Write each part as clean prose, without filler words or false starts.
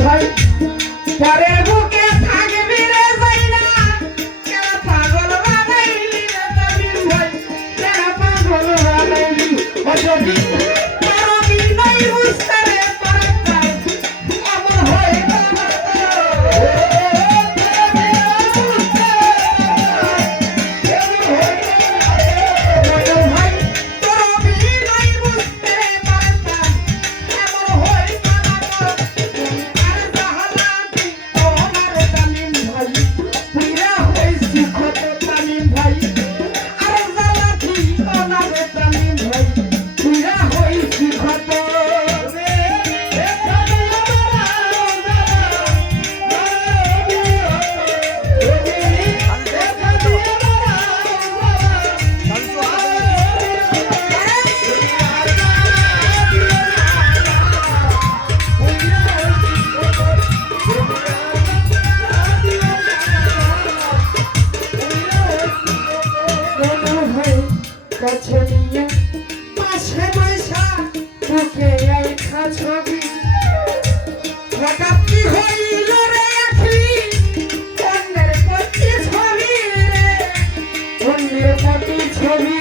ভাই পরের বুকে থাকবি রে যাইনা কেন পাগল বানাইলি রে তামিম ভাই কেন পাগল বানাইলি ও যদি তোর বিনয় বুঝতে রে পারতাম এমন হয়ে গেল কাছে নিয়ে পাশে বৈশা বুকে আইখা ছবি হঠাৎ কি হইল রে আখি অন্যের প্রতি ছবি রে অন্যের প্রতি ছবি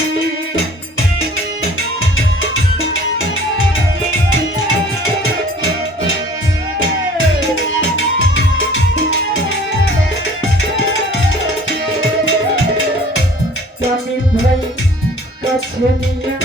তামিম ভাই কাছে নিয়ে